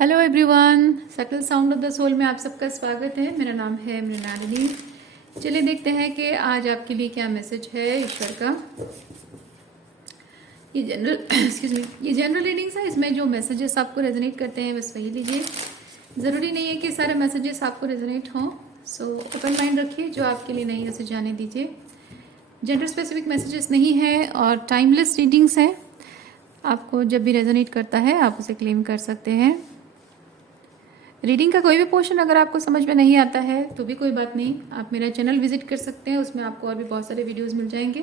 Hello everyone, सकल sound of the soul में आप सबका स्वागत है। मेरा नाम है मृणालिनी। चलिए देखते हैं कि आज आपके लिए क्या मैसेज है ईश्वर का। ये जनरल एक्सक्यूज मी, ये जनरल रीडिंग्स है। इसमें जो मैसेजेस आपको रेजोनेट करते हैं बस वही लीजिए। ज़रूरी नहीं है कि सारे मैसेजेस आपको रेजोनेट हों, सो ओपन माइंड रखिए। जो आपके लिए नहीं है उसे जाने दीजिए। जेंडर स्पेसिफिक मैसेजेस नहीं है और टाइमलेस रीडिंग्स हैं। आपको जब भी रेजोनेट करता है आप उसे क्लेम कर सकते हैं। रीडिंग का कोई भी पोर्शन अगर आपको समझ में नहीं आता है तो भी कोई बात नहीं, आप मेरा चैनल विजिट कर सकते हैं। उसमें आपको और भी बहुत सारे वीडियोस मिल जाएंगे।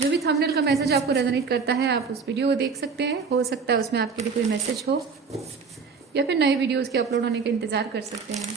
जो भी थंबनेल का मैसेज आपको रेजोनेट करता है आप उस वीडियो को देख सकते हैं। हो सकता है उसमें आपके लिए कोई मैसेज हो या फिर नए वीडियोज़ के अपलोड होने का इंतज़ार कर सकते हैं।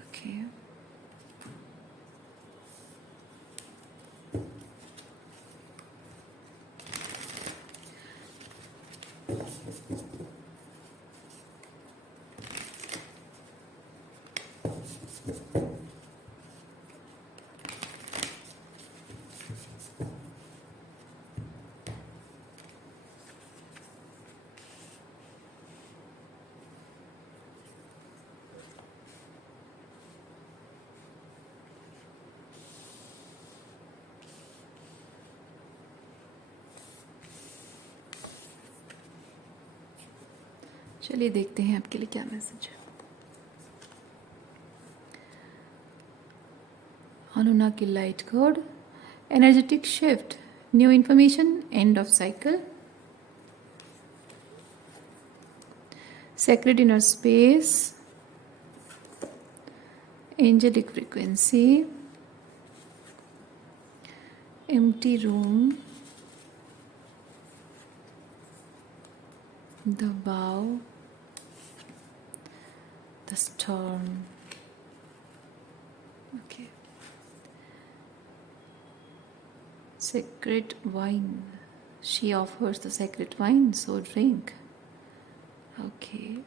ओके, चलिए देखते हैं आपके लिए क्या मैसेज है। Anunnaki light code, energetic shift, new information, end of cycle, sacred inner space, angelic frequency, empty room, the bow, the storm. Okay. Sacred wine. She offers the sacred wine, so drink. Okay.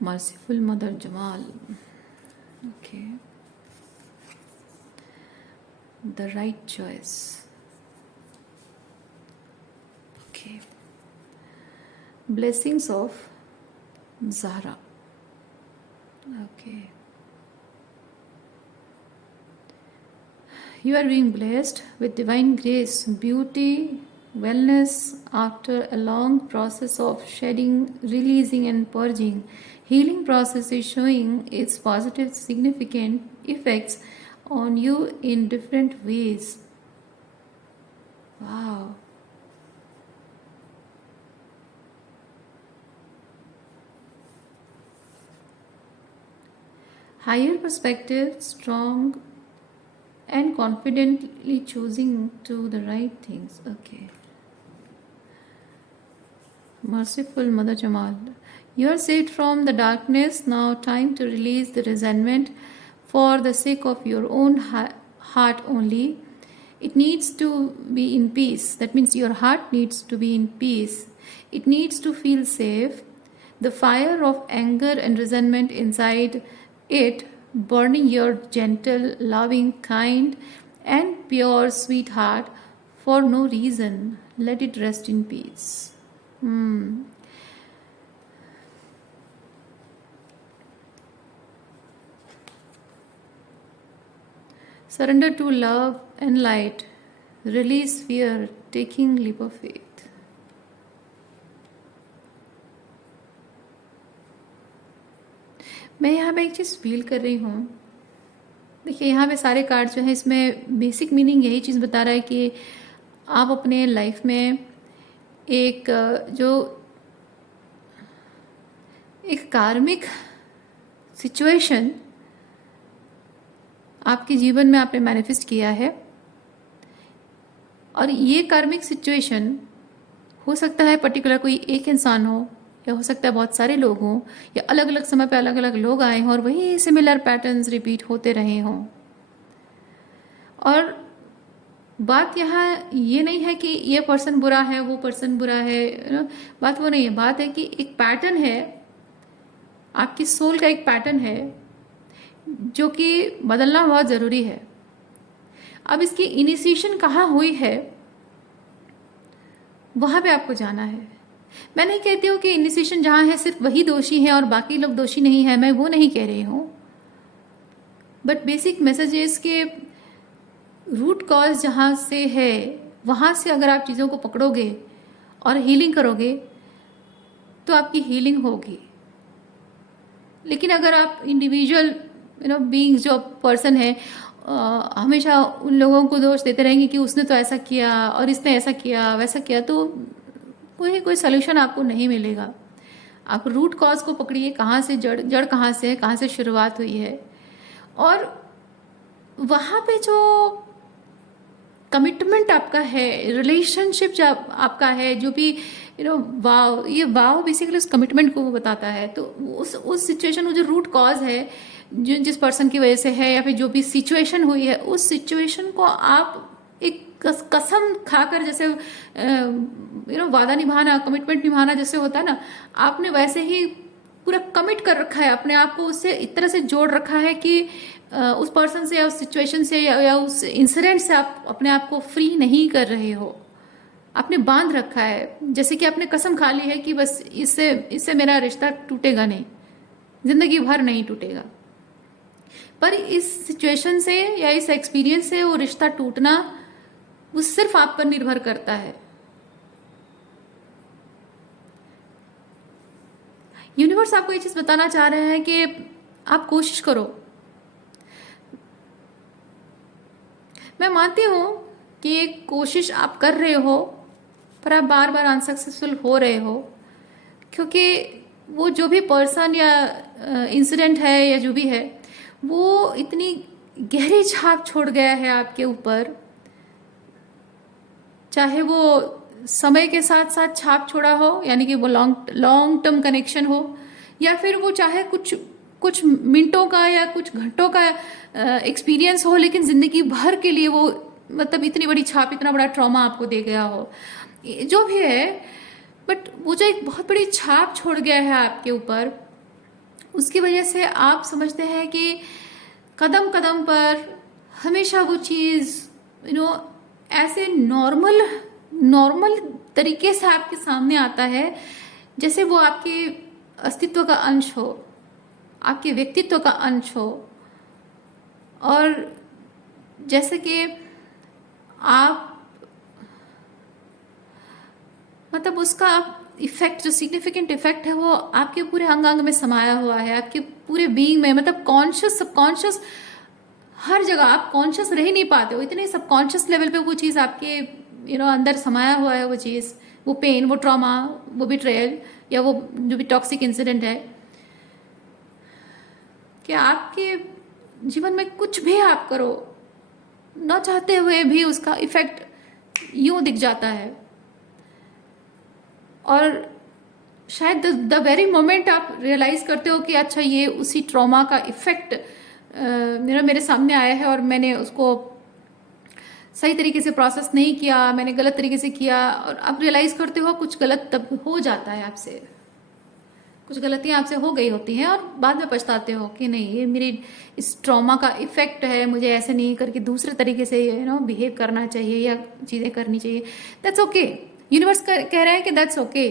Merciful Mother Jamal. Okay. The right choice. Okay. Blessings of Zahra. Okay. You are being blessed with divine grace, beauty, wellness after a long process of shedding, releasing, and purging. Healing process is showing its positive, significant effects on you in different ways. Wow. Higher perspective, strong and confidently choosing to the right things. Okay. Merciful Mother Jamal, you are saved from the darkness. Now time to release the resentment for the sake of your own heart only. It needs to be in peace. That means your heart needs to be in peace. It needs to feel safe. The fire of anger and resentment inside it burning your gentle, loving, kind, and pure sweetheart for no reason. Let it rest in peace. Surrender to love and light. Release fear, taking leap of faith. मैं यहाँ पे एक चीज़ feel कर रही हूँ। देखिए यहाँ पे सारे कार्ड जो हैं इसमें बेसिक मीनिंग यही चीज़ बता रहा है कि आप अपने लाइफ में एक कार्मिक सिचुएशन आपके जीवन में आपने मैनिफेस्ट किया है और ये कार्मिक सिचुएशन हो सकता है पर्टिकुलर कोई एक इंसान हो या हो सकता है बहुत सारे लोग हों, या अलग अलग समय पे अलग अलग लोग आए हों और वही सिमिलर पैटर्न्स रिपीट होते रहे हों। और बात यहाँ ये नहीं है कि ये पर्सन बुरा है, वो पर्सन बुरा है, बात वो नहीं है। बात है कि एक पैटर्न है, आपकी सोल का एक पैटर्न है जो कि बदलना बहुत ज़रूरी है। अब इसकी इनिशिएशन कहाँ हुई है, वहाँ पे आपको जाना है। मैं नहीं कहती हूँ कि इनिशिएशन जहाँ है सिर्फ वही दोषी है और बाकी लोग दोषी नहीं है, मैं वो नहीं कह रही हूँ। बट बेसिक मैसेजेस के रूट कॉज जहाँ से है, वहाँ से अगर आप चीज़ों को पकड़ोगे और हीलिंग करोगे तो आपकी हीलिंग होगी। लेकिन अगर आप इंडिविजुअल बीइंग्स जो पर्सन है हमेशा उन लोगों को दोष देते रहेंगे कि उसने तो ऐसा किया और इसने ऐसा किया वैसा किया, तो कोई सलूशन आपको नहीं मिलेगा। आप रूट कॉज को पकड़िए, कहाँ से जड़ कहाँ से है, कहाँ से शुरुआत हुई है, और वहाँ पे जो कमिटमेंट आपका है, रिलेशनशिप जो आपका है, जो भी वाव, ये वाव बेसिकली उस कमिटमेंट को बताता है। तो उस सिचुएशन, वो जो रूट कॉज है जो जिस पर्सन की वजह से है, या फिर जो भी सिचुएशन हुई है, उस सिचुएशन को आप एक कसम खाकर, जैसे वादा निभाना, कमिटमेंट निभाना जैसे होता है ना, आपने वैसे ही पूरा कमिट कर रखा है अपने आप को, उससे इस तरह से जोड़ रखा है कि उस पर्सन से या उस सिचुएशन से या उस इंसिडेंट से आप अपने आप को फ्री नहीं कर रहे हो। आपने बांध रखा है, जैसे कि आपने कसम खा ली है कि बस इससे मेरा रिश्ता टूटेगा नहीं, जिंदगी भर नहीं टूटेगा। पर इस सिचुएशन से या इस एक्सपीरियंस से वो रिश्ता टूटना वो सिर्फ आप पर निर्भर करता है। यूनिवर्स आपको ये चीज बताना चाह रहे हैं कि आप कोशिश करो। मैं मानती हूं कि ये कोशिश आप कर रहे हो, पर आप बार बार अनसक्सेसफुल हो रहे हो, क्योंकि वो जो भी पर्सन या इंसिडेंट है या जो भी है, वो इतनी गहरी छाप छोड़ गया है आपके ऊपर। चाहे वो समय के साथ साथ छाप छोड़ा हो, यानी कि वो लॉन्ग टर्म कनेक्शन हो, या फिर वो चाहे कुछ मिनटों का या कुछ घंटों का एक्सपीरियंस हो, लेकिन जिंदगी भर के लिए वो मतलब इतनी बड़ी छाप, इतना बड़ा ट्रॉमा आपको दे गया हो, जो भी है। बट वो जो एक बहुत बड़ी छाप छोड़ गया है आपके ऊपर, उसकी वजह से आप समझते हैं कि कदम कदम पर हमेशा वो चीज़ ऐसे नॉर्मल तरीके से आपके सामने आता है, जैसे वो आपके अस्तित्व का अंश हो, आपके व्यक्तित्व का अंश हो। और जैसे कि आप मतलब उसका इफेक्ट, जो सिग्निफिकेंट इफेक्ट है, वो आपके पूरे अंग अंग में समाया हुआ है, आपके पूरे बीइंग में, मतलब कॉन्शियस सबकॉन्शियस, हर जगह आप कॉन्शियस रह ही नहीं पाते हो, इतने सबकॉन्शियस लेवल पे वो चीज़ आपके अंदर समाया हुआ है। वो चीज़, वो पेन, वो ट्रॉमा, वो बिट्रेयल, या वो जो भी टॉक्सिक इंसिडेंट है, कि आपके जीवन में कुछ भी आप करो, न चाहते हुए भी उसका इफेक्ट यूं दिख जाता है। और शायद द वेरी मोमेंट आप रियलाइज करते हो कि अच्छा, ये उसी ट्रॉमा का इफेक्ट मेरे सामने आया है और मैंने उसको सही तरीके से प्रोसेस नहीं किया, मैंने गलत तरीके से किया, और आप रियलाइज करते हो कुछ गलत तब हो जाता है आपसे, कुछ गलतियां आपसे हो गई होती हैं, और बाद में पछताते हो कि नहीं, ये मेरी इस ट्रॉमा का इफेक्ट है, मुझे ऐसे नहीं करके दूसरे तरीके से बिहेव करना चाहिए या चीज़ें करनी चाहिए। That's okay. यूनिवर्स कह रहे हैं कि दैट्स ओके।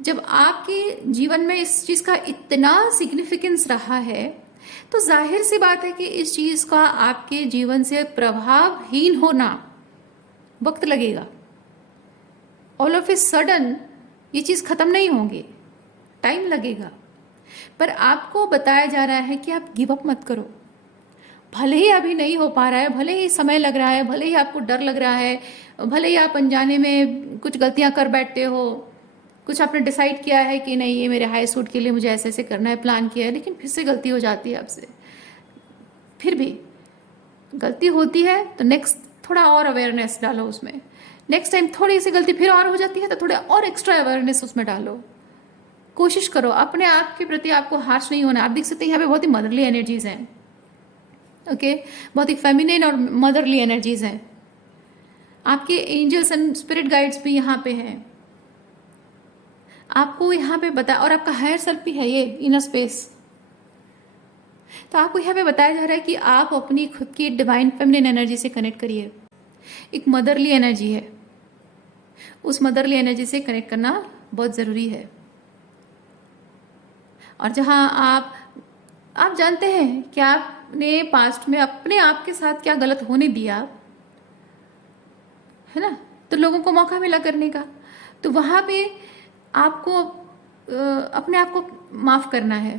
जब आपके जीवन में इस चीज़ का इतना सिग्निफिकेंस रहा है, तो जाहिर सी बात है कि इस चीज़ का आपके जीवन से प्रभावहीन होना वक्त लगेगा। ऑल ऑफ ए सडन ये चीज़ खत्म नहीं होगी, टाइम लगेगा। पर आपको बताया जा रहा है कि आप गिव अप मत करो। भले ही अभी नहीं हो पा रहा है, भले ही समय लग रहा है, भले ही आपको डर लग रहा है, भले ही आप अनजाने में कुछ गलतियां कर बैठते हो, कुछ आपने डिसाइड किया है कि नहीं, ये मेरे हाई सूट के लिए मुझे ऐसे ऐसे करना है, प्लान किया है, लेकिन फिर से गलती हो जाती है आपसे। फिर भी गलती होती है तो नेक्स्ट थोड़ा और अवेयरनेस डालो उसमें। नेक्स्ट टाइम थोड़ी सी गलती फिर और हो जाती है तो थोड़ा और एक्स्ट्रा अवेयरनेस उसमें डालो। कोशिश करो अपने आप के प्रति, आपको हार्श नहीं होना। आप देख सकते हैं यहाँ पे बहुत ही मदरली एनर्जीज हैं, ओके, बहुत ही फेमिनिन और मदरली एनर्जीज हैं। आपके एंजल्स एंड स्पिरिट गाइड्स भी यहाँ पे हैं, आपको यहाँ पे बता, और आपका हायर सेल्फ भी है ये इनर स्पेस। तो आपको यहाँ पे बताया जा रहा है कि आप अपनी खुद की डिवाइन फेमिनिन एनर्जी से कनेक्ट करिए। एक मदरली एनर्जी है, उस मदरली एनर्जी से कनेक्ट करना बहुत ज़रूरी है। और जहाँ आप जानते हैं कि आपने पास्ट में अपने आप के साथ क्या गलत होने दिया, है ना, तो लोगों को मौका मिला करने का, तो वहाँ पे आपको अपने आप को माफ़ करना है।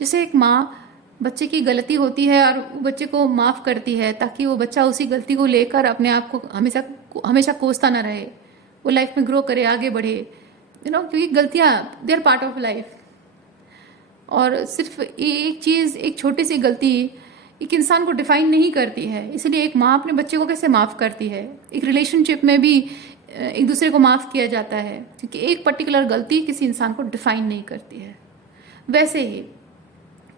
जैसे एक माँ बच्चे की गलती होती है और बच्चे को माफ़ करती है ताकि वो बच्चा उसी गलती को लेकर अपने आप को हमेशा कोसता ना रहे, वो लाइफ में ग्रो करे, आगे बढ़े, क्योंकि गलतियाँ they are part of life. और सिर्फ एक चीज़, एक छोटी सी गलती एक इंसान को डिफाइन नहीं करती है। इसलिए एक माँ अपने बच्चे को कैसे माफ़ करती है, एक रिलेशनशिप में भी एक दूसरे को माफ़ किया जाता है, क्योंकि एक पर्टिकुलर गलती किसी इंसान को डिफाइन नहीं करती है। वैसे ही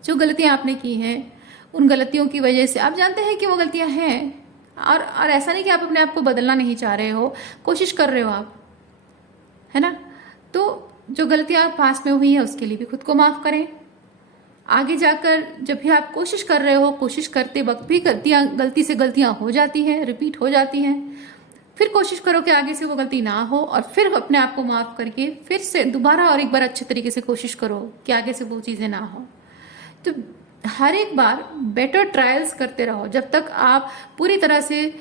जो गलतियाँ आपने की हैं, उन गलतियों की वजह से आप जानते हैं कि वो गलतियाँ हैं, और ऐसा नहीं कि आप अपने आप को बदलना नहीं चाह रहे हो, कोशिश कर रहे हो आप, है ना। तो जो गलतियाँ पास्ट में हुई हैं उसके लिए भी खुद को माफ़ करें। आगे जाकर जब भी आप कोशिश कर रहे हो, कोशिश करते वक्त भी गलती से गलतियाँ हो जाती हैं, रिपीट हो जाती हैं, फिर कोशिश करो कि आगे से वो गलती ना हो, और फिर अपने आप को माफ़ करके फिर से दोबारा और एक बार अच्छे तरीके से कोशिश करो कि आगे से वो चीज़ें ना हो। तो हर एक बार बेटर ट्रायल्स करते रहो जब तक आप पूरी तरह से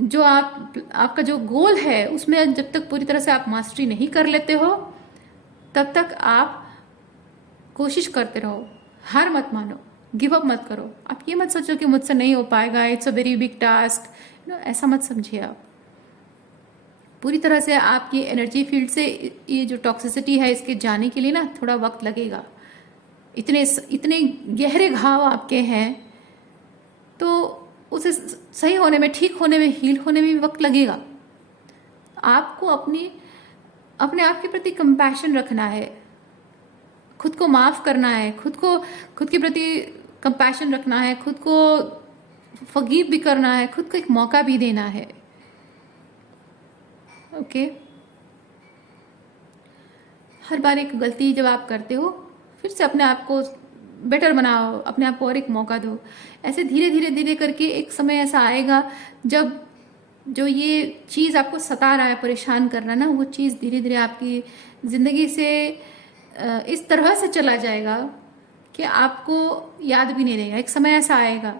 जो आपका जो गोल है उसमें जब तक पूरी तरह से आप मास्टरी नहीं कर लेते हो, तब तक आप कोशिश करते रहो, हार मत मानो, गिव अप मत करो। आप ये मत सोचो कि मुझसे नहीं हो पाएगा, it's a very big task, ऐसा मत समझिए। आप पूरी तरह से आपकी एनर्जी फील्ड से ये जो टॉक्सिसिटी है इसके जाने के लिए ना थोड़ा वक्त लगेगा। इतने गहरे घाव आपके हैं, तो उसे सही होने में, ठीक होने में, हील होने में भी वक्त लगेगा। आपको अपने आप के प्रति कंपैशन रखना है, खुद को माफ़ करना है, खुद के प्रति कंपैशन रखना है, खुद को फॉरगिव भी करना है, खुद को एक मौका भी देना है, ओके। हर बार एक गलती जब आप करते हो फिर से अपने आप को बेटर बनाओ, अपने आप को और एक मौका दो। ऐसे धीरे धीरे धीरे करके एक समय ऐसा आएगा जब जो ये चीज़ आपको सता रहा है, परेशान कर रहा है ना, वो चीज़ धीरे धीरे आपकी ज़िंदगी से इस तरह से चला जाएगा कि आपको याद भी नहीं रहेगा। एक समय ऐसा आएगा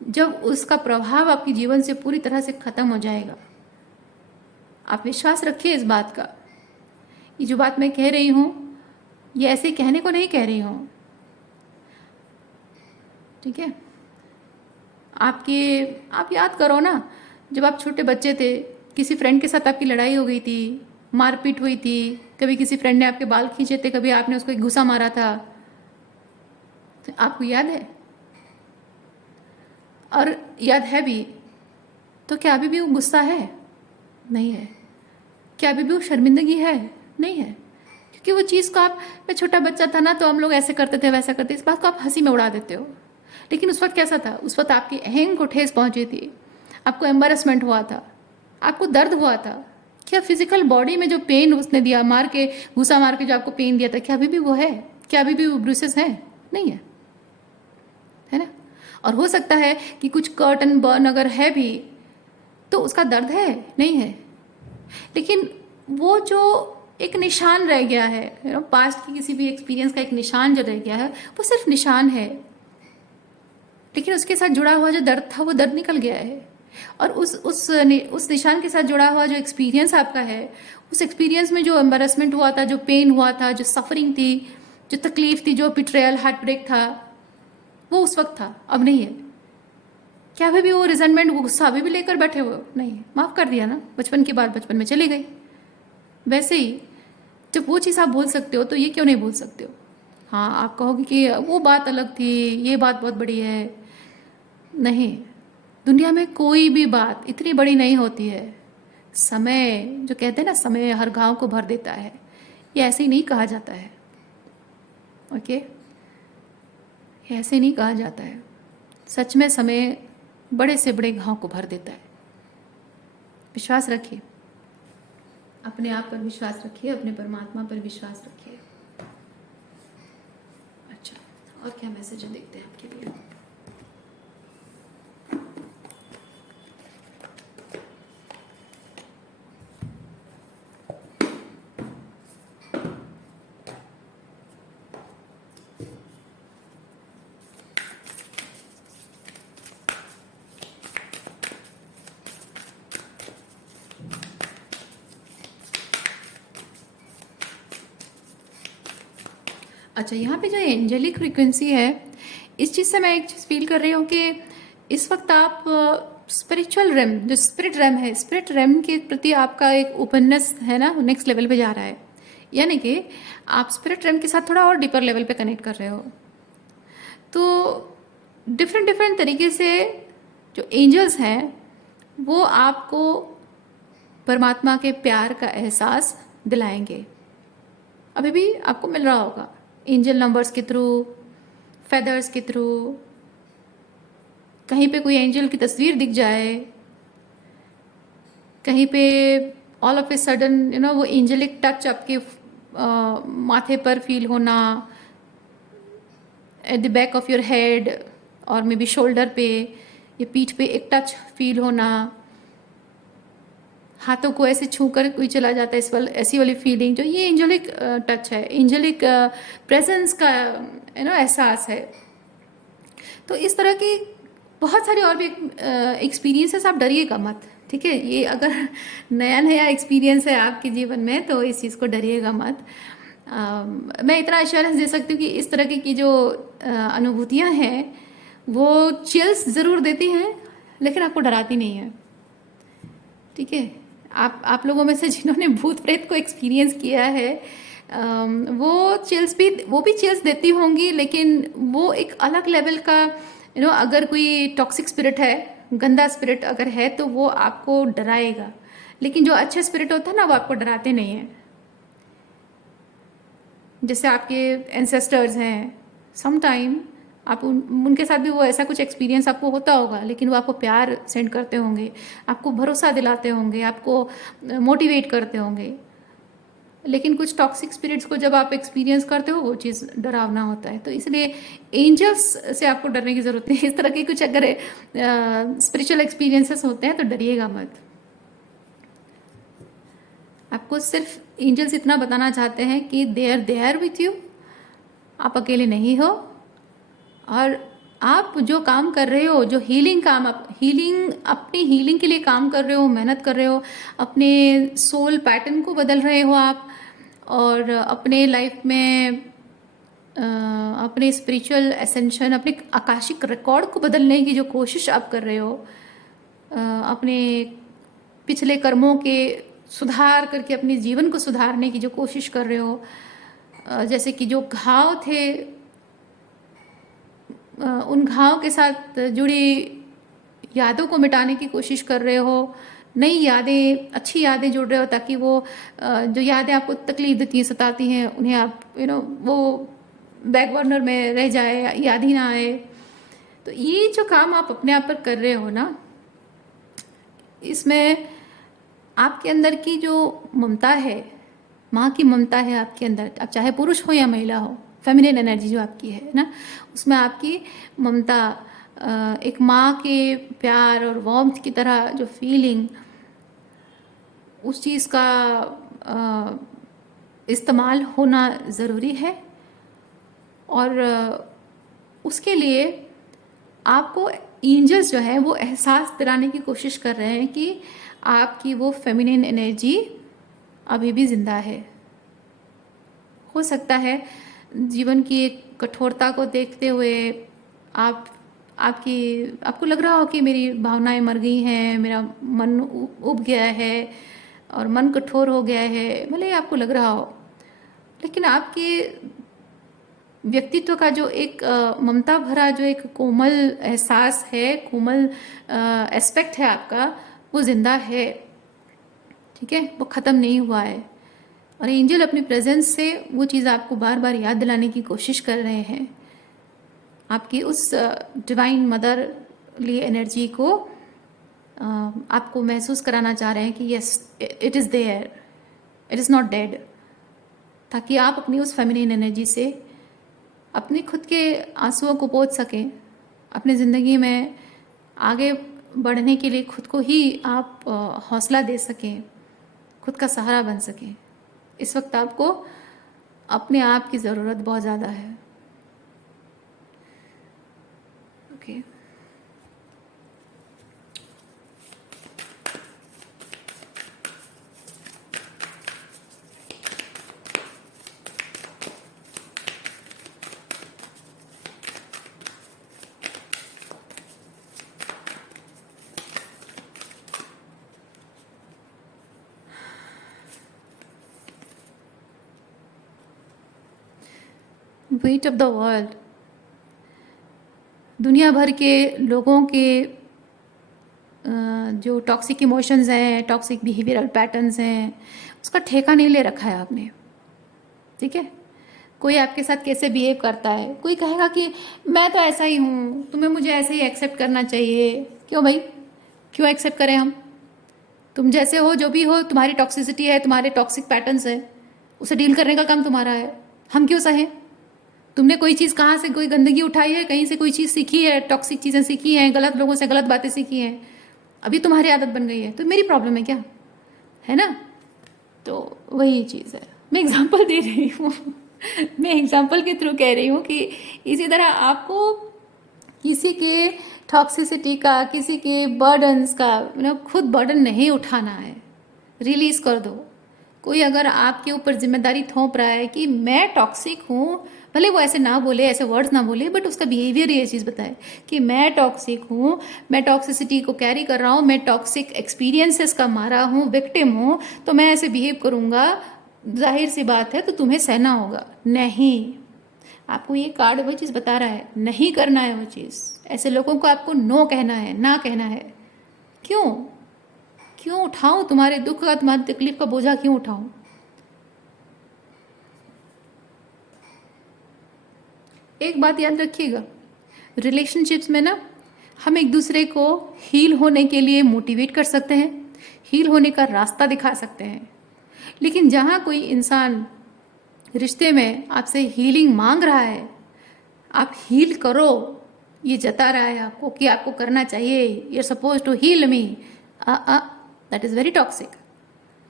जब उसका प्रभाव आपके जीवन से पूरी तरह से ख़त्म हो जाएगा। आप विश्वास रखिए इस बात का। ये जो बात मैं कह रही हूँ ये ऐसे कहने को नहीं कह रही हूँ, ठीक है। आप याद करो ना, जब आप छोटे बच्चे थे, किसी फ्रेंड के साथ आपकी लड़ाई हो गई थी, मारपीट हुई थी, कभी किसी फ्रेंड ने आपके बाल खींचे थे, कभी आपने उसको एक घुसा मारा था, तो आपको याद है? और याद है भी तो क्या अभी भी वो गुस्सा है? नहीं है। क्या अभी भी वो शर्मिंदगी है? नहीं है। क्योंकि वो चीज़ को मैं छोटा बच्चा था ना, तो हम लोग ऐसे करते थे, वैसा करते, इस बात को आप हंसी में उड़ा देते हो। लेकिन उस वक्त कैसा था? उस वक्त आपकी अहंग को ठेस पहुंची थी, आपको एम्बैरेसमेंट हुआ था, आपको दर्द हुआ था। क्या फिजिकल बॉडी में जो पेन उसने दिया, मार के, घुसा मार के जो आपको पेन दिया था, क्या अभी भी वो है? क्या अभी भी वो ब्रूसेस हैं? नहीं है, है ना। और हो सकता है कि कुछ कट एंड बर्न अगर है भी तो उसका दर्द है? नहीं है। लेकिन वो जो एक निशान रह गया है, पास्ट की किसी भी एक्सपीरियंस का एक निशान जो रह गया है, वो सिर्फ निशान है। लेकिन उसके साथ जुड़ा हुआ जो दर्द था वो दर्द निकल गया है। और उस निशान के साथ जुड़ा हुआ जो एक्सपीरियंस आपका है, उस एक्सपीरियंस में जो एम्बैरेसमेंट हुआ था, जो पेन हुआ था, जो सफरिंग थी, जो तकलीफ थी, जो बिट्रेयल, हार्ट ब्रेक था, वो उस वक्त था, अब नहीं है। क्या अभी भी वो रिजेंटमेंट, वो गुस्सा अभी भी लेकर बैठे हो? नहीं है। माफ़ कर दिया ना, बचपन की बात बचपन में चली गई। वैसे ही जब वो चीज़ आप बोल सकते हो तो ये क्यों नहीं बोल सकते हो? हाँ, आप कहोगे कि वो बात अलग थी, ये बात बहुत बड़ी है। नहीं, दुनिया में कोई भी बात इतनी बड़ी नहीं होती है। समय, जो कहते हैं ना, समय हर घाव को भर देता है, ये ऐसे ही नहीं कहा जाता है, ओके, ये ऐसे नहीं कहा जाता है। सच में समय बड़े से बड़े घाव को भर देता है। विश्वास रखिए, अपने आप पर विश्वास रखिए, अपने परमात्मा पर विश्वास रखिए। अच्छा, और क्या मैसेज है देखते हैं आपके लिए। अच्छा, यहाँ पे जो एंजेलिक फ्रीक्वेंसी है, इस चीज़ से मैं एक चीज़ फील कर रही हूँ कि इस वक्त आप स्पिरिचुअल रेम, जो स्पिरिट रेम है, स्पिरिट रेम के प्रति आपका एक ओपननेस है ना, नेक्स्ट लेवल पे जा रहा है। यानी कि आप स्पिरिट रेम के साथ थोड़ा और डीपर लेवल पे कनेक्ट कर रहे हो। तो डिफरेंट डिफरेंट तरीके से जो एंजल्स हैं वो आपको परमात्मा के प्यार का एहसास दिलाएंगे। अभी भी आपको मिल रहा होगा एंजल नंबर्स के थ्रू, फेदर्स के थ्रू, कहीं पे कोई एंजल की तस्वीर दिख जाए, कहीं पे ऑल ऑफ ए सडन वो एंजलिक टच आपके माथे पर फील होना, at the back of your head और मे बी शोल्डर पे या पीठ पे एक टच फील होना, हाथों को ऐसे छू कर कोई चला जाता है, ऐसी वाली फीलिंग, जो ये एंजलिक टच है, एंजलिक प्रेजेंस का एहसास है। तो इस तरह की बहुत सारे और भी एक्सपीरियंसेस, आप डरिएगा मत, ठीक है। ये अगर नया नया एक्सपीरियंस है आपके जीवन में तो इस चीज़ को डरिएगा मत। मैं इतना एश्योरेंस दे सकती हूँ कि इस तरह की जो अनुभूतियाँ हैं वो चिल्स ज़रूर देती हैं लेकिन आपको डराती नहीं है, ठीक है। आप लोगों में से जिन्होंने भूत प्रेत को एक्सपीरियंस किया है वो भी चिल्स देती होंगी, लेकिन वो एक अलग लेवल का अगर कोई टॉक्सिक स्पिरिट है, गंदा स्पिरिट अगर है तो वो आपको डराएगा, लेकिन जो अच्छे स्पिरिट होता है ना वो आपको डराते नहीं हैं। जैसे आपके एंसेस्टर्स हैं, सम टाइम आप उनके साथ भी वो ऐसा कुछ एक्सपीरियंस आपको होता होगा, लेकिन वो आपको प्यार सेंड करते होंगे, आपको भरोसा दिलाते होंगे, आपको मोटिवेट करते होंगे। लेकिन कुछ टॉक्सिक स्पिरिट्स को जब आप एक्सपीरियंस करते हो वो चीज़ डरावना होता है। तो इसलिए एंजल्स से आपको डरने की ज़रूरत नहीं। इस तरह के कुछ अगर स्पिरिचुअल एक्सपीरियंसेस होते हैं तो डरिएगा मत। आपको सिर्फ एंजल्स इतना बताना चाहते हैं कि दे आर विथ यू, आप अकेले नहीं हो, और आप जो काम कर रहे हो, जो हीलिंग काम, आप अपनी हीलिंग के लिए काम कर रहे हो, मेहनत कर रहे हो, अपने सोल पैटर्न को बदल रहे हो आप, और अपने लाइफ में अपने स्पिरिचुअल एसेंशन, अपने आकाशिक रिकॉर्ड को बदलने की जो कोशिश आप कर रहे हो, अपने पिछले कर्मों के सुधार करके अपने जीवन को सुधारने की जो कोशिश कर रहे हो, जैसे कि जो घाव थे उन घाव के साथ जुड़ी यादों को मिटाने की कोशिश कर रहे हो, नई यादें, अच्छी यादें जोड़ रहे हो, ताकि वो जो यादें आपको तकलीफ देती हैं, सताती हैं, उन्हें आप वो बैक बर्नर में रह जाए, याद ही ना आए। तो ये जो काम आप अपने आप पर कर रहे हो ना, इसमें आपके अंदर की जो ममता है, माँ की ममता है आपके अंदर, आप चाहे पुरुष हो या महिला हो, फेमिनिन एनर्जी जो आपकी है ना, उसमें आपकी ममता, एक माँ के प्यार और वार्मथ की तरह जो फीलिंग, उस चीज़ का इस्तेमाल होना ज़रूरी है। और उसके लिए आपको एंजल्स जो है वो एहसास दिलाने की कोशिश कर रहे हैं कि आपकी वो फेमिनिन एनर्जी अभी भी ज़िंदा है। हो सकता है जीवन की एक कठोरता को देखते हुए आपको लग रहा हो कि मेरी भावनाएं मर गई हैं, मेरा मन उब गया है और मन कठोर हो गया है, भले ही आपको लग रहा हो, लेकिन आपके व्यक्तित्व का जो एक ममता भरा जो एक कोमल एहसास है, कोमल एस्पेक्ट है आपका, वो जिंदा है, ठीक है, वो ख़त्म नहीं हुआ है। और एंजल अपनी प्रेजेंस से वो चीज़ आपको बार बार याद दिलाने की कोशिश कर रहे हैं, आपकी उस डिवाइन मदरली एनर्जी को आपको महसूस कराना चाह रहे हैं कि yes it is there, it is not dead, ताकि आप अपनी उस फेमिनिन एनर्जी से अपने खुद के आंसुओं को पोंछ सकें, अपने ज़िंदगी में आगे बढ़ने के लिए खुद को ही आप हौसला दे सकें, खुद का सहारा बन सकें। इस वक्त आपको अपने आप की ज़रूरत बहुत ज़्यादा है। Okay weight of the world, दुनिया भर के लोगों के जो टॉक्सिक इमोशंस हैं, टॉक्सिक बिहेवियरल पैटर्न्स हैं, उसका ठेका नहीं ले रखा है आपने। ठीक है, कोई आपके साथ कैसे बिहेव करता है, कोई कहेगा कि मैं तो ऐसा ही हूँ, तुम्हें मुझे ऐसे ही एक्सेप्ट करना चाहिए। क्यों भाई, क्यों एक्सेप्ट करें हम? तुम जैसे हो, जो भी हो, तुम्हारी टॉक्सिसिटी है, तुम्हारे टॉक्सिक पैटर्न्स है, उसे डील करने का काम तुम्हारा है। हम क्यों सहें? तुमने कोई चीज़ कहाँ से कोई गंदगी उठाई है, कहीं से कोई चीज़ सीखी है, टॉक्सिक चीज़ें सीखी हैं, गलत लोगों से गलत बातें सीखी हैं, अभी तुम्हारी आदत बन गई है, तो मेरी प्रॉब्लम है क्या? है ना? तो वही चीज़ है, मैं एग्जांपल दे रही हूँ मैं एग्जांपल के थ्रू कह रही हूँ कि इसी तरह आपको किसी के टॉक्सिसिटी का, किसी के बर्डन्स का खुद बर्डन नहीं उठाना है, रिलीज़ कर दो। कोई अगर आपके ऊपर जिम्मेदारी थोप रहा है कि मैं टॉक्सिक हूँ, भले वो ऐसे ना बोले, ऐसे वर्ड्स ना बोले, बट उसका बिहेवियर ये चीज़ बताए कि मैं टॉक्सिक हूँ, मैं टॉक्सिसिटी को कैरी कर रहा हूँ, मैं टॉक्सिक एक्सपीरियंसेस का मारा हूँ, विक्टिम हूँ, तो मैं ऐसे बिहेव करूँगा, जाहिर सी बात है तो तुम्हें सहना होगा। नहीं, आपको ये कार्ड वो चीज़ बता रहा है, नहीं करना है वो चीज़। ऐसे लोगों को आपको नो कहना है, ना कहना है। क्यों क्यों उठाऊं तुम्हारे दुख का, तुम्हारी तकलीफ का बोझा क्यों उठाऊं? एक बात याद रखिएगा, रिलेशनशिप्स में ना हम एक दूसरे को हील होने के लिए मोटिवेट कर सकते हैं, हील होने का रास्ता दिखा सकते हैं, लेकिन जहाँ कोई इंसान रिश्ते में आपसे हीलिंग मांग रहा है, आप हील करो, ये जता रहा है आपको कि आपको करना चाहिए, you are suppose to heal me, that is very toxic.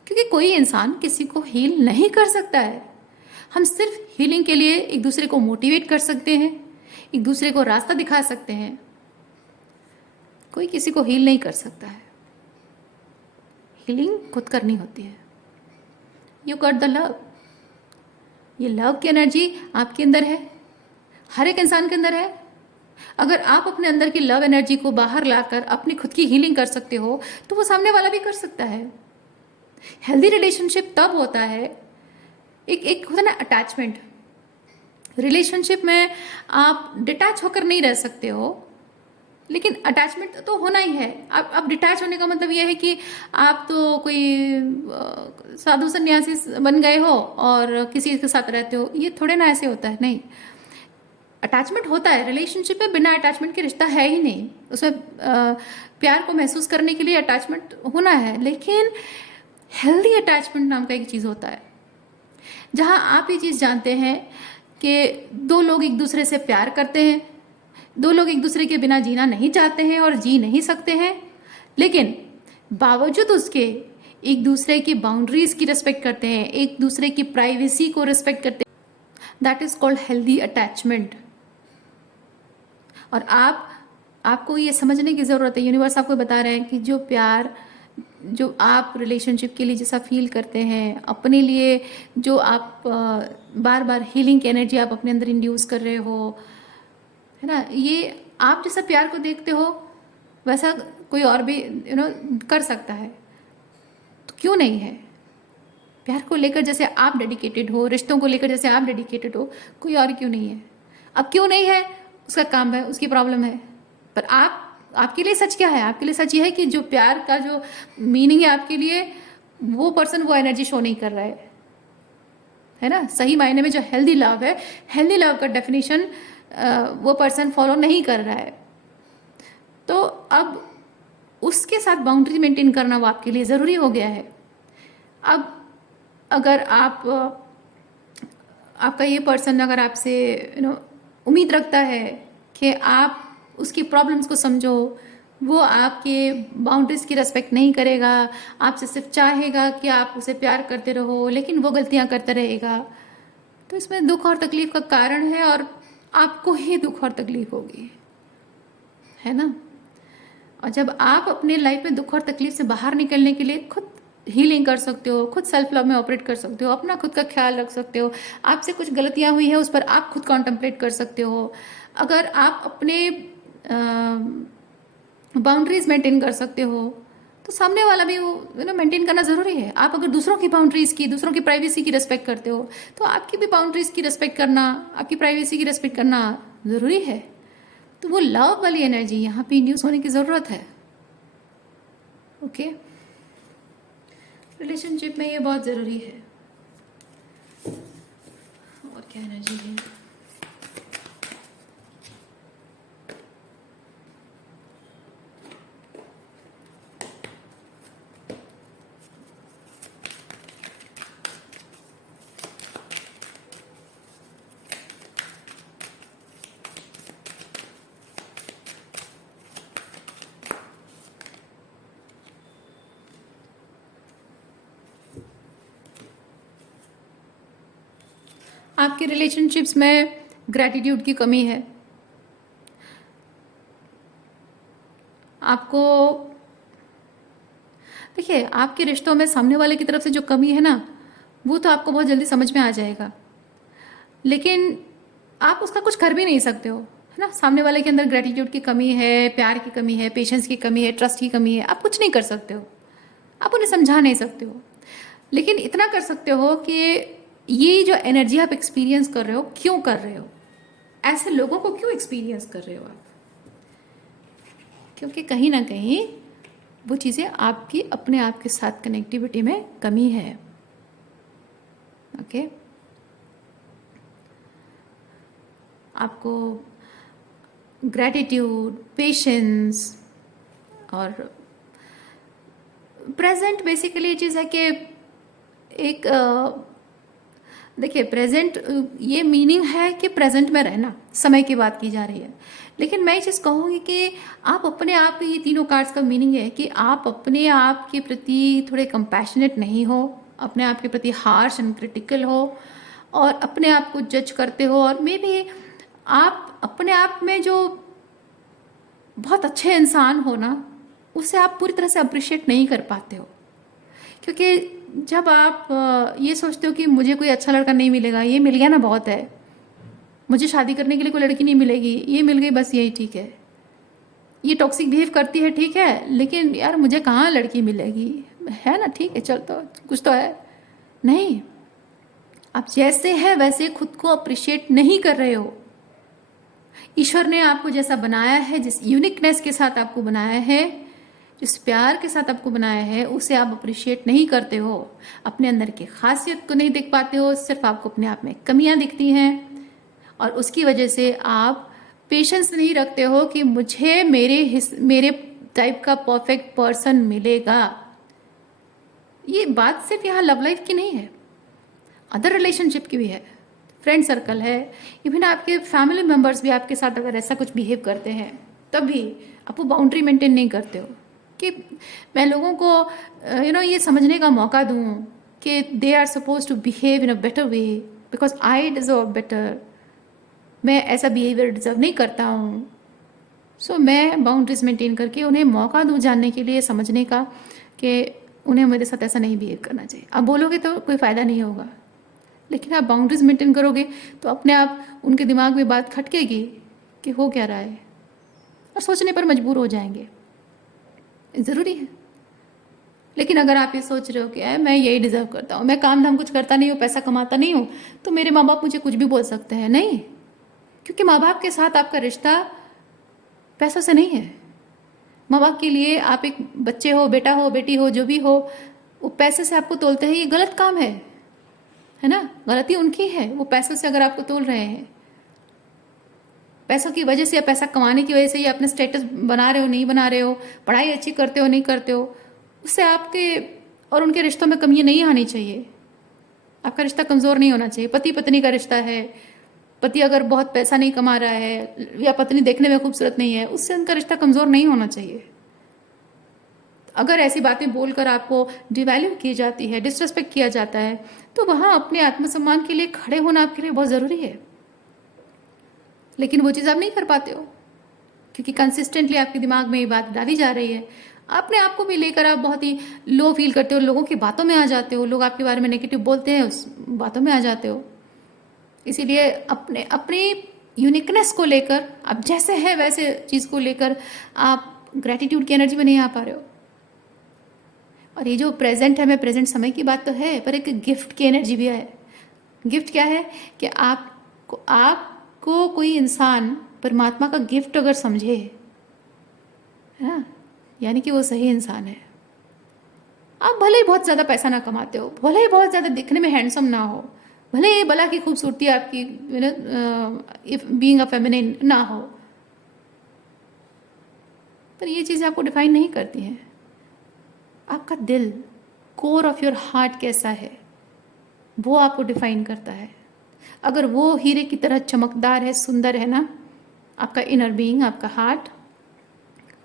क्योंकि कोई इंसान किसी को हील नहीं कर सकता है। हम सिर्फ हीलिंग के लिए एक दूसरे को मोटिवेट कर सकते हैं, एक दूसरे को रास्ता दिखा सकते हैं। कोई किसी को हील नहीं कर सकता है, हीलिंग खुद करनी होती है। यू गॉट द लव, ये लव की एनर्जी आपके अंदर है, हर एक इंसान के अंदर है। अगर आप अपने अंदर की लव एनर्जी को बाहर लाकर अपनी खुद की हीलिंग कर सकते हो, तो वो सामने वाला भी कर सकता है। हेल्दी रिलेशनशिप तब होता है, एक होता है ना अटैचमेंट। रिलेशनशिप में आप डिटैच होकर नहीं रह सकते हो, लेकिन अटैचमेंट तो होना ही है। अब डिटैच होने का मतलब यह है कि आप तो कोई साधु सन्यासी बन गए हो और किसी के साथ रहते हो, ये थोड़े ना ऐसे होता है। नहीं, अटैचमेंट होता है रिलेशनशिप में, बिना अटैचमेंट के रिश्ता है ही नहीं। उसमें प्यार को महसूस करने के लिए अटैचमेंट होना है, लेकिन हेल्दी अटैचमेंट नाम का एक चीज़ होता है, जहाँ आप ये चीज़ जानते हैं कि दो लोग एक दूसरे से प्यार करते हैं, दो लोग एक दूसरे के बिना जीना नहीं चाहते हैं और जी नहीं सकते हैं, लेकिन बावजूद उसके एक दूसरे की बाउंड्रीज की रिस्पेक्ट करते हैं, एक दूसरे की प्राइवेसी को रिस्पेक्ट करते हैं। That is called healthy attachment. और आपको ये समझने की ज़रूरत है, यूनिवर्स आपको बता रहे हैं कि जो प्यार जो आप रिलेशनशिप के लिए जैसा फील करते हैं, अपने लिए जो आप बार बार हीलिंग की एनर्जी आप अपने अंदर इंड्यूस कर रहे हो, है ना, ये आप जैसा प्यार को देखते हो वैसा कोई और भी कर सकता है। तो क्यों नहीं है? प्यार को लेकर जैसे आप डेडिकेटेड हो, रिश्तों को लेकर जैसे आप डेडिकेटेड हो, कोई और क्यों नहीं है? अब क्यों नहीं है, उसका काम है, उसकी प्रॉब्लम है। पर आपके लिए सच क्या है? आपके लिए सच ये है कि जो प्यार का जो मीनिंग है आपके लिए, वो पर्सन वो एनर्जी शो नहीं कर रहा है। है ना। सही मायने में जो हेल्दी लव है, हेल्दी लव का डेफिनेशन वो पर्सन फॉलो नहीं कर रहा है, तो अब उसके साथ बाउंड्री मेंटेन करना वो आपके लिए ज़रूरी हो गया है। अब अगर आपका ये पर्सन अगर आपसे उम्मीद रखता है कि आप उसकी प्रॉब्लम्स को समझो, वो आपके बाउंड्रीज़ की रेस्पेक्ट नहीं करेगा, आपसे सिर्फ चाहेगा कि आप उसे प्यार करते रहो, लेकिन वो गलतियां करता रहेगा, तो इसमें दुख और तकलीफ का कारण है और आपको ही दुख और तकलीफ होगी, है ना। और जब आप अपने लाइफ में दुख और तकलीफ से बाहर निकलने के लिए खुद हीलिंग कर सकते हो, खुद सेल्फ लव में ऑपरेट कर सकते हो, अपना खुद का ख्याल रख सकते हो, आपसे कुछ गलतियां हुई है उस पर आप खुद कॉन्टम्पलेट कर सकते हो, अगर आप अपने बाउंड्रीज मेंटेन कर सकते हो, तो सामने वाला भी वो मेंटेन करना ज़रूरी है। आप अगर दूसरों की बाउंड्रीज़ की, दूसरों की प्राइवेसी की रिस्पेक्ट करते हो, तो आपकी भी बाउंड्रीज़ की रिस्पेक्ट करना, आपकी प्राइवेसी की रिस्पेक्ट करना ज़रूरी है। तो वो लव वाली एनर्जी यहाँ पे इंड्यूस होने की ज़रूरत है। ओके, रिलेशनशिप में ये बहुत ज़रूरी है। और क्या एनर्जी है? आपके रिलेशनशिप्स में ग्रैटिट्यूड की कमी है। आपको देखिए, आपके रिश्तों में सामने वाले की तरफ से जो कमी है ना, वो तो आपको बहुत जल्दी समझ में आ जाएगा, लेकिन आप उसका कुछ कर भी नहीं सकते हो, है ना। सामने वाले के अंदर ग्रैटिट्यूड की कमी है, प्यार की कमी है, पेशेंस की कमी है, ट्रस्ट की कमी है, आप कुछ नहीं कर सकते हो, आप उन्हें समझा नहीं सकते हो, लेकिन इतना कर सकते हो कि ये जो एनर्जी आप एक्सपीरियंस कर रहे हो, क्यों कर रहे हो, ऐसे लोगों को क्यों एक्सपीरियंस कर रहे हो आप, क्योंकि कहीं ना कहीं वो चीज़ें आपकी अपने आप के साथ कनेक्टिविटी में कमी है। ओके, आपको ग्रैटिट्यूड, पेशेंस और प्रेजेंट, बेसिकली ये चीज़ है कि एक देखिए, प्रेजेंट ये मीनिंग है कि प्रेजेंट में रहना, समय की बात की जा रही है, लेकिन मैं ये चीज़ कहूँगी कि आप अपने आप, ये तीनों कार्ड्स का मीनिंग है कि आप अपने आप के प्रति थोड़े कंपैशनेट नहीं हो, अपने आप के प्रति हार्श एंड क्रिटिकल हो, और अपने आप को जज करते हो, और मे बी आप अपने आप में जो बहुत अच्छे इंसान हो ना, उसे आप पूरी तरह से अप्रिशिएट नहीं कर पाते हो, क्योंकि जब आप ये सोचते हो कि मुझे कोई अच्छा लड़का नहीं मिलेगा, ये मिल गया ना बहुत है, मुझे शादी करने के लिए कोई लड़की नहीं मिलेगी, ये मिल गई बस यही ठीक है, ये टॉक्सिक बिहेव करती है ठीक है, लेकिन यार मुझे कहाँ लड़की मिलेगी, है ना, ठीक है चल, तो कुछ तो है नहीं। आप जैसे है वैसे खुद को अप्रिशिएट नहीं कर रहे हो। ईश्वर ने आपको जैसा बनाया है, जिस यूनिकनेस के साथ आपको बनाया है, जिस प्यार के साथ आपको बनाया है, उसे आप अप्रिशिएट नहीं करते हो, अपने अंदर की खासियत को नहीं देख पाते हो, सिर्फ आपको अपने आप में कमियां दिखती हैं, और उसकी वजह से आप पेशेंस नहीं रखते हो कि मुझे मेरे टाइप का परफेक्ट पर्सन मिलेगा। ये बात सिर्फ यहाँ लव लाइफ की नहीं है, अदर रिलेशनशिप की भी है, फ्रेंड सर्कल है, इवन आपके फैमिली मेम्बर्स भी आपके साथ अगर ऐसा कुछ बिहेव करते हैं, तब भी आप वो बाउंड्री मेंटेन नहीं करते हो कि मैं लोगों को ये समझने का मौका दूं कि they are suppose to behave in a better way because I deserve better, मैं ऐसा बिहेवियर डिजर्व नहीं करता हूँ, सो मैं बाउंड्रीज मेंटेन करके उन्हें मौका दूं जानने के लिए, समझने का कि उन्हें मेरे साथ ऐसा नहीं बिहेव करना चाहिए। आप बोलोगे तो कोई फ़ायदा नहीं होगा, लेकिन आप बाउंड्रीज मेंटेन करोगे तो अपने आप उनके दिमाग में बात खटकेगी कि हो क्या रहा है, और सोचने पर मजबूर हो जाएंगे, ज़रूरी है। लेकिन अगर आप ये सोच रहे हो कि मैं यही डिज़र्व करता हूँ, मैं काम धाम कुछ करता नहीं हूँ, पैसा कमाता नहीं हूँ, तो मेरे माँ बाप मुझे कुछ भी बोल सकते हैं, नहीं, क्योंकि माँ बाप के साथ आपका रिश्ता पैसों से नहीं है। माँ बाप के लिए आप एक बच्चे हो, बेटा हो, बेटी हो, जो भी हो, वो पैसे से आपको तोलते हैं, ये गलत काम है। है ना, गलती उनकी है, वो पैसों से अगर आपको तोल रहे हैं, पैसों की वजह से या पैसा कमाने की वजह से या अपना स्टेटस बना रहे हो नहीं बना रहे हो, पढ़ाई अच्छी करते हो नहीं करते हो, उससे आपके और उनके रिश्तों में कमी नहीं आनी चाहिए। आपका रिश्ता कमज़ोर नहीं होना चाहिए। पति पत्नी का रिश्ता है, पति अगर बहुत पैसा नहीं कमा रहा है या पत्नी देखने में खूबसूरत नहीं है, उससे उनका रिश्ता कमज़ोर नहीं होना चाहिए। अगर ऐसी बातें बोलकर आपको डिवैल्यू की जाती है, डिसरिस्पेक्ट किया जाता है, तो वहाँ अपने आत्मसम्मान के लिए खड़े होना आपके लिए बहुत ज़रूरी है। लेकिन वो चीज़ आप नहीं कर पाते हो, क्योंकि कंसिस्टेंटली आपके दिमाग में ये बात डाली जा रही है। अपने आप को भी लेकर आप बहुत ही लो फील करते हो, लोगों की बातों में आ जाते हो, लोग आपके बारे में नेगेटिव बोलते हैं, उस बातों में आ जाते हो। इसीलिए अपने अपनी यूनिकनेस को लेकर, आप जैसे हैं वैसे चीज़ को लेकर आप ग्रैटिट्यूड की एनर्जी में नहीं आ पा रहे हो। और ये जो प्रेजेंट है, मैं प्रेजेंट समय की बात तो है, पर एक गिफ्ट की एनर्जी भी है। गिफ्ट क्या है कि आपको कोई इंसान परमात्मा का गिफ्ट अगर समझे, है ना, यानी कि वो सही इंसान है। आप भले ही बहुत ज़्यादा पैसा ना कमाते हो, भले ही बहुत ज़्यादा दिखने में हैंडसम ना हो, भले ही भला की खूबसूरती आपकी इफ बीइंग अ फेमिनिन ना हो, पर ये चीज़ें आपको डिफाइन नहीं करती हैं। आपका दिल, कोर ऑफ योर हार्ट कैसा है, वो आपको डिफाइन करता है। अगर वो हीरे की तरह चमकदार है, सुंदर है ना, आपका इनर बीइंग, आपका हार्ट,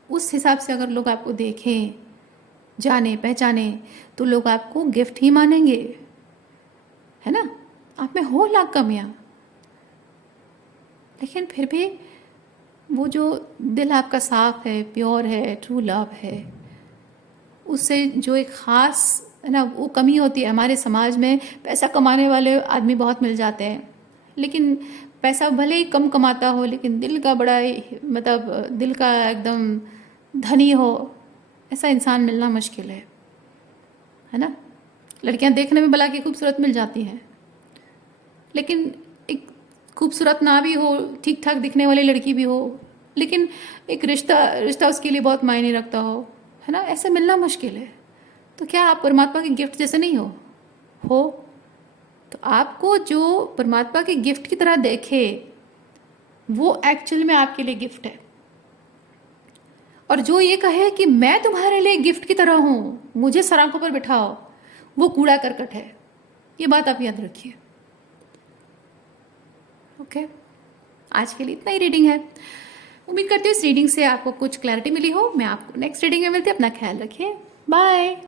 उस हिसाब से अगर लोग आपको देखें, जाने पहचाने, तो लोग आपको गिफ्ट ही मानेंगे, है ना। आप में हो लाख कमियां, लेकिन फिर भी वो जो दिल आपका साफ है, प्योर है, ट्रू लव है, उससे जो एक ख़ास, है ना, वो कमी होती है। हमारे समाज में पैसा कमाने वाले आदमी बहुत मिल जाते हैं, लेकिन पैसा भले ही कम कमाता हो, लेकिन दिल का बड़ा मतलब दिल का एकदम धनी हो, ऐसा इंसान मिलना मुश्किल है ना। लड़कियां देखने में भला की खूबसूरत मिल जाती हैं, लेकिन एक खूबसूरत ना भी हो, ठीक ठाक दिखने वाली लड़की भी हो, लेकिन एक रिश्ता उसके लिए बहुत मायने रखता है ना, ऐसे मिलना मुश्किल है। तो क्या आप परमात्मा के गिफ्ट जैसे नहीं हो? तो आपको जो परमात्मा के गिफ्ट की तरह देखे, वो एक्चुअल में आपके लिए गिफ्ट है। और जो ये कहे कि मैं तुम्हारे लिए गिफ्ट की तरह हूं, मुझे सराखों पर बिठाओ, वो कूड़ा करकट है। ये बात आप याद रखिए। ओके, आज के लिए इतना ही रीडिंग है। उम्मीद करती हूँ इस रीडिंग से आपको कुछ क्लैरिटी मिली हो। मैं आपको नेक्स्ट रीडिंग में मिलती हूँ। अपना ख्याल रखिए। बाय।